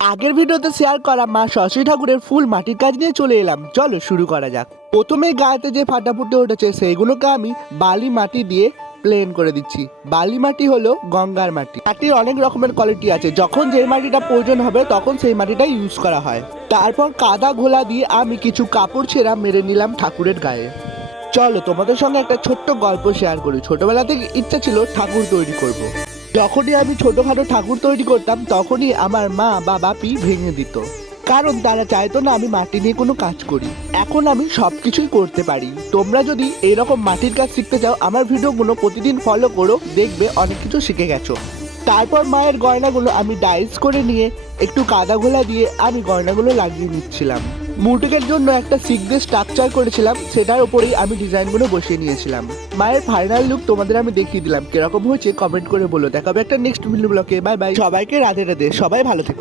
আগের ভিডিওতে শেয়ার করা মা সরস্বতী ঠাকুরের ফুল মাটির কাজ নিয়ে চলে এলাম। চলো শুরু করা যাক। প্রথমেই গায়েতে যে ফাটা ফুটে উঠেছে সেইগুলোকে আমি বালি মাটি দিয়ে প্লেন করে দিচ্ছি। বালি মাটি হলো গঙ্গার মাটি। মাটির অনেক রকমের কোয়ালিটি আছে, যখন যে মাটিটা প্রয়োজন হবে তখন সেই মাটিটা ইউজ করা হয়। তারপর কাদা ঘোলা দিয়ে আমি কিছু কাপড় ছেঁড়া মেরে নিলাম ঠাকুরের গায়ে। চলো তোমাদের সঙ্গে একটা ছোট্ট গল্প শেয়ার করি। ছোটবেলা থেকে ইচ্ছা ছিল ঠাকুর তৈরি করব। যখনই আমি ছোটখাটো ঠাকুর তৈরি করতাম তখনই আমার মা বা বাপি ভেঙে দিত, কারণ তারা চাইতো না আমি মাটি নিয়ে কোনো কাজ করি। এখন আমি সবকিছুই করতে পারি। তোমরা যদি এইরকম মাটির কাজ শিখতে চাও আমার ভিডিওগুলো প্রতিদিন ফলো করো, দেখবে অনেক কিছু শিখে গেছো। তারপর মায়ের গয়নাগুলো আমি ডাইস করে নিয়ে একটু কাদা ঘোলা দিয়ে আমি গয়নাগুলো লাগিয়ে নিচ্ছিলাম। মুটুকের জন্য একটা সিক দিয়ে স্ট্রাকচার করেছিলাম, সেটার উপরেই আমি ডিজাইনগুলো বসিয়ে নিয়েছিলাম। মায়ের ফাইনাল লুক তোমাদের আমি দেখিয়ে দিলাম, কিরকম হয়েছে কমেন্ট করে বলো। দেখাবে একটা নেক্সট ভিডিও ব্লগে। বাই বাই, সবাইকে রাধে রাধে, সবাই ভালো থেকো।